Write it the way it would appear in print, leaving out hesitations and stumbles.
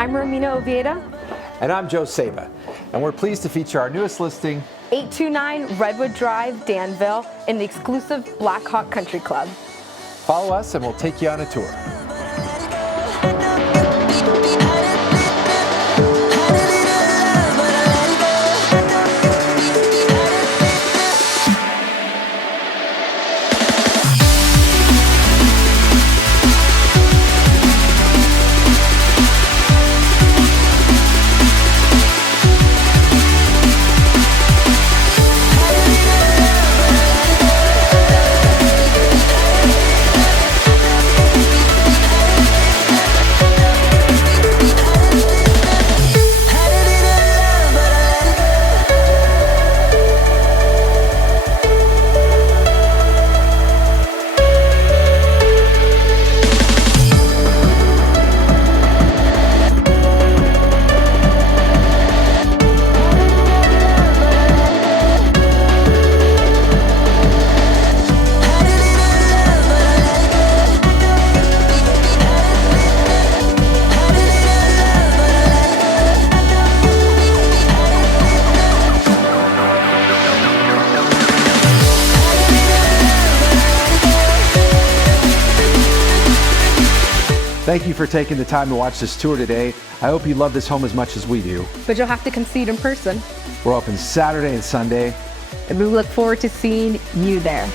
I'm Romina Ovieda. And I'm Joe Sabeh. And we're pleased to feature our newest listing, 829 Redwood Drive, Danville, in the exclusive Blackhawk Country Club. Follow us and we'll take you on a tour. Thank you for taking the time to watch this tour today. I hope you love this home as much as we do. But you'll have to come see it in person. We're open Saturday and Sunday. And we look forward to seeing you there.